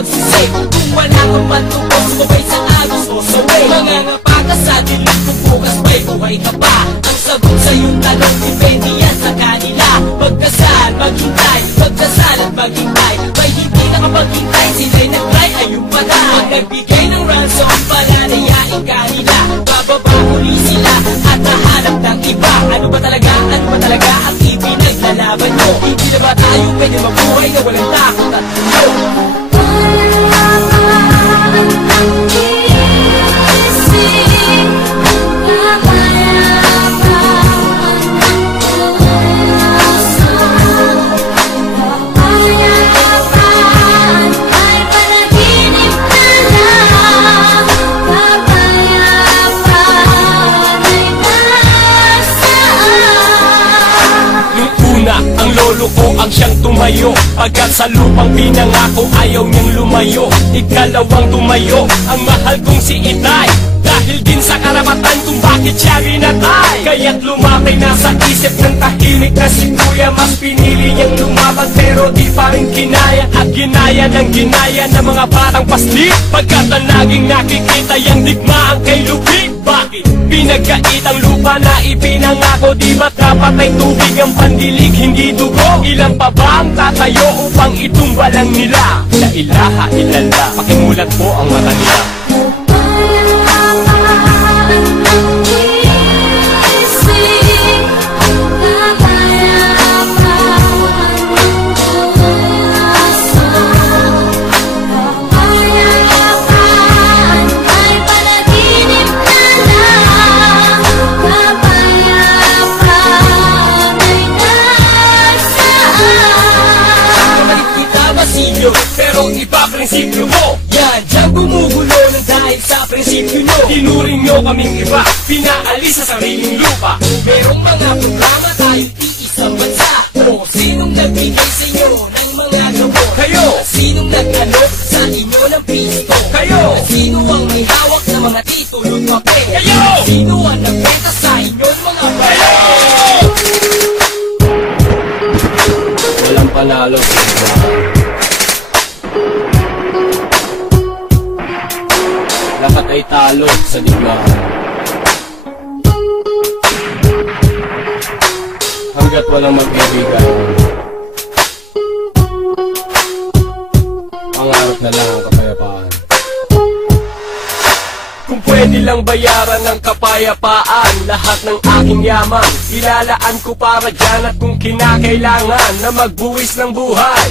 magsisay. Kung wala kang matubos, sumabay sa agos o saway. Mangangapa ka sa dilim kung bukas may buhay ka pa. Ang sagot sa iyong tanong, depende yan sa kanila. Magdasal, maghintay, magdasal at maghintay. May hindi nakapaghintay, sila'y nag-try, ayun pala. Pag nagbigay ng ransom, palalayain ka nila. Bababa uli sila at nahanap ng iba. Ano ba talaga ang ipinaglalaban nyo? Hindi na ba tayo pwede mabuhay na walang takot at tulog? Ang lolo ko ang siyang tumayo, pagkat sa lupang pinangako ayaw niyang lumayo. Ikalawang tumayo ang mahal kong si Itay, dahil din sa karapatan kung bakit siya rinatay. Kaya't lumakay na sa isip ng tahimik na si Kuya. Mas pinili niyang lumaban pero di pa rin kinaya. At ginaya ng mga batang paslit, pagkat ang laging nakikita yung digmaan kay Lupit. Bakit? Pinagkait ang lupa na ipinangako. Di ba't dapat ay tubig ang pandilig, hindi dugo? Ilan pa ba ang tatayo upang itumbalang nila? La ilaha illallah, pakimulat po ang mata nila. Pero iba prinsipyo mo. Yan, dyan gumugulo ng dahil sa prinsipyo nyo. Tinuring nyo kaming iba, pinaalis sa sariling lupa. Merong mga programa tayo di isang bansa. O sinong nagbigay sa inyo ng mga gabon? Kayo! Sinong nagkalot sa inyo ng pisto? Kayo! Sino ang may hawak ng mga titulo at papel? Kayo! Sino ang nagbenta sa inyo ng mga kayo! Walang panalo sa iba. Lahat ay talo sa digmaan. Hanggat walang magbibigay, pangarap na lang ang kapayapaan. Kung pwede lang bayaran ng kapayapaan lahat ng aking yaman, ilalaan ko para dyan. At kung kinakailangan na magbuwis ng buhay,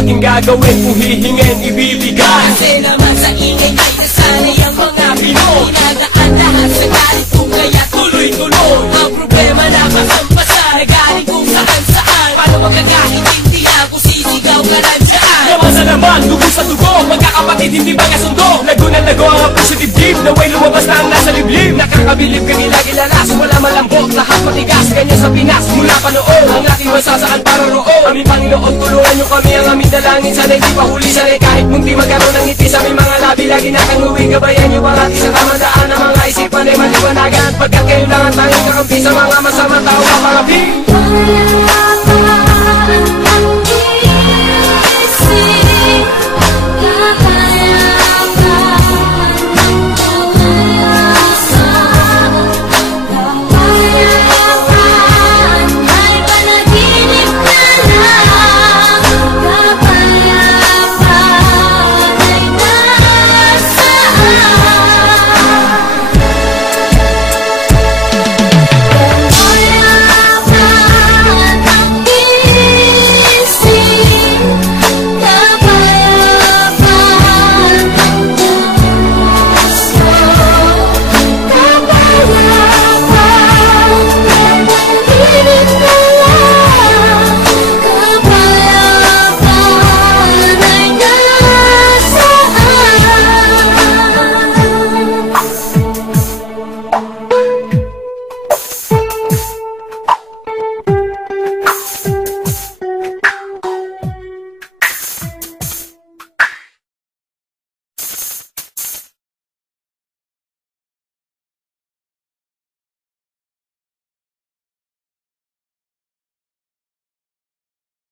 aking gagawin kung hihingin ibibigay. Kasi naman sa ingay ay nasanay ang mga Pinoy. Inagaan lahat sa galit kung kaya tuloy-tuloy. Ang problema nakasampasa na galing kung saan-saan. Paano magkakaintindihan kung sisigaw ka lang dyan? Naman sa naman, dugo sa dugo, magkakapatid hindi ba kasundo? Lago na lago ang apuso dibdib, naway lumabas na ang nasa liblib. Nakakabilib kagila-gilala, wala malambot, lahat matigas, ganyan sa Pinas. Mula pa noon, ang ating bansa saan para roon. Aming Panginoon, tulungan nyo kami ang aming dalangin. Sana'y di pahuli, sana'y kahit munti magkaroon ng ngiti sa aming mga labi. Lagi nakanguwi, gabayan nyo ang ating sa tamang daan. Ang mga isipan ay maliwanagan, pagkat kayo lang ang tanging kakampi sa mga masamang tao kapangapi.